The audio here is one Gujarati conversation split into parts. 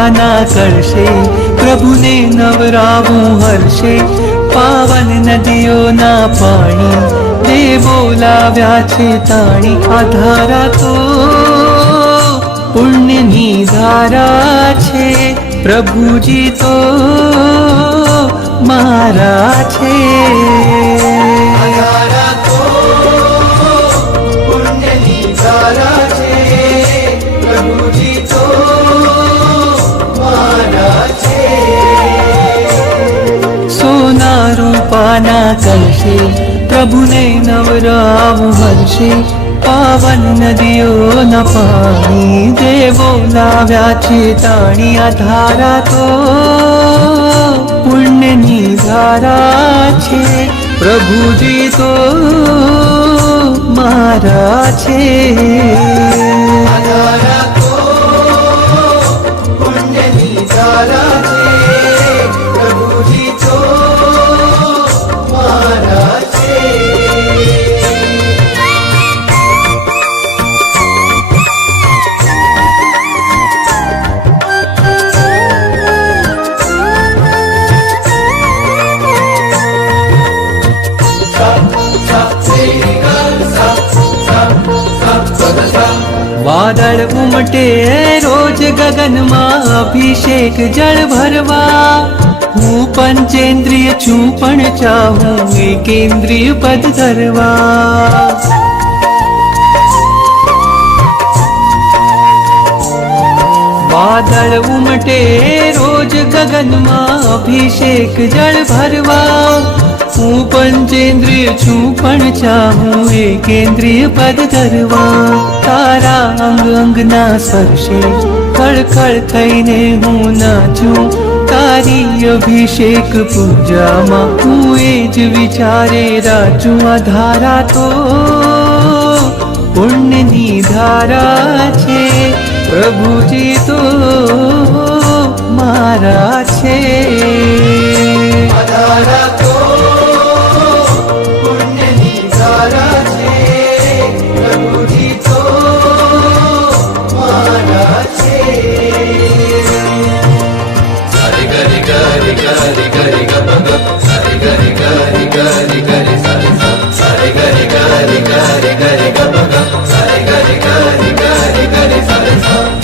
રૂપાના કરશે, પ્રભુને નવરાવું હર્ષે. પાવન નદીઓના પાણી દે બોલાવ્યા છે તાણી. આ ધારા તો પુણ્યની ધારા છે, પ્રભુજી તો મારા છે. સોના રૂપાના કરશે, પ્રભુને નવરાવું હર્ષે. પાવન નદીઓના પાણી દે બોલાવ્યા છે તાણી. આ ધારા તો પુણ્યની ધારા છે, પ્રભુજી તો મારા છે. વાદળ ઉમટે રોજ ગગનમાં અભિષેક જળ ભરવા. હું પંચેન્દ્રિય છું પણ ચાહું એકેન્દ્રિય પદ ધરવા. વાદળ ઉમટે રોજ ગગનમાં અભિષેક જળ ભરવા. હું પંચેન્દ્રિય છું પણ ચાહું એકેન્દ્રિય પદ ધરવા. તારા અંગ અંગના સ્પર્શે ખળખળ થઈને હું નાચું. તારી અભિષેક પૂજામાં હું એ જ વિચારે રાચું. આ ધારા તો પુણ્યની ધારા છે, પ્રભુજી તો મારા છે.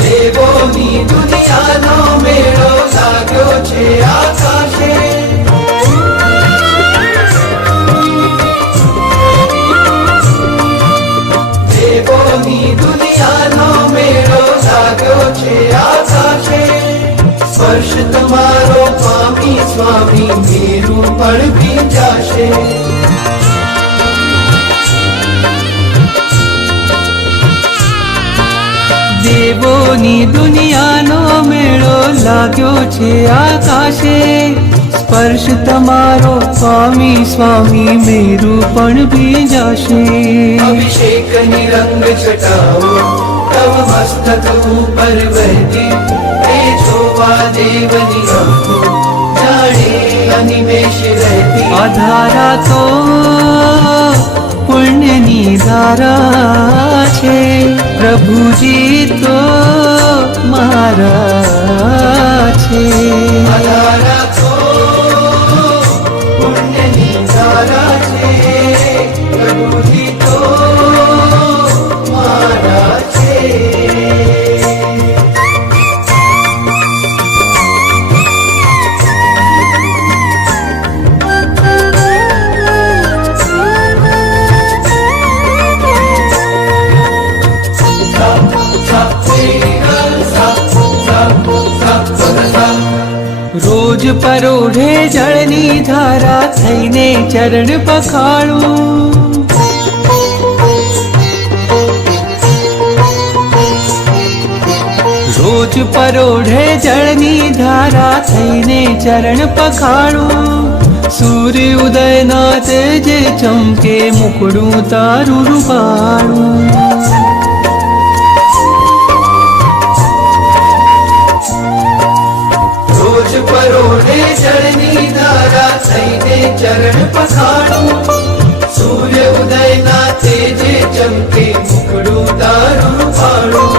દેવોની દુનિયાનો મેળો લાગ્યો છે આકાશે. દેવોની દુનિયાનો મેળો લાગ્યો છે આકાશે. સ્પર્શ તમારો પામી સ્વામી મેરું પણ ભીંજાશે. દેવોની દુનિયાનો મેળો લાગ્યો છે આકાશે. સ્પર્શ તમારો સ્વામી સ્વામી મેરું પણ ભીંજાશે. અભિષેકની રંગ છટાઓ તવ મસ્તક ઉપર વહેતી. એ જોવા દેવની આંખો જાણે અનિમેષ રહેતી. આ ધારા તો પુણ્યની ધારા છે, પ્રભુજી તો મારા છે. પુણ્યની ધારા છે, પ્રભુજી તો મારા છે. રોજ પરોઢે જળની ધારા થઈને ચરણ પખાડું. રોજ પરોઢે જળની ધારા થઈને ચરણ પખાડું. સૂર્ય ઉદયના તેજે ચમકે મુખડું તારું રૂપાળું. પરોઢે જળની ધારા થઈને ચરણ પખાડું. સૂર્ય ઉદયના તેજે ચમકે મુખડું તારું રૂપાળું.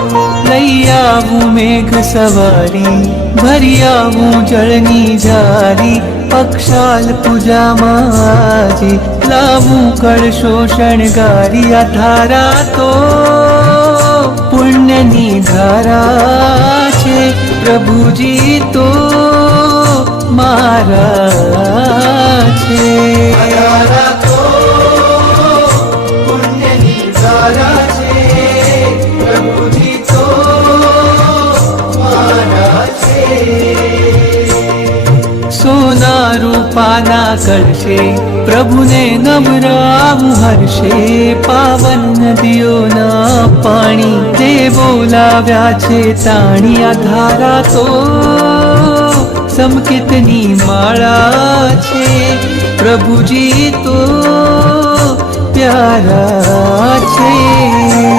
લઈ આવ આવું મેઘ સવારી ભરી આવું જળની જારી અક્ષાલ પૂજામાં આજે લાવું કળશો શણગારી આ ધારા તો પુણ્યની ધારા છે પ્રભુજી તો મારા છે ધારા તો પુણ્યની ધારા છે પ્રભુજી તો મારા છે સોના રૂપાના કરશે પ્રભુને નમરાવું હર્ષે પાવન નદીઓના પાણી તે બોલાવ્યા છે તાણી આ ધારા તો સમકિતની માળા છે પ્રભુજી તો પ્યારા છે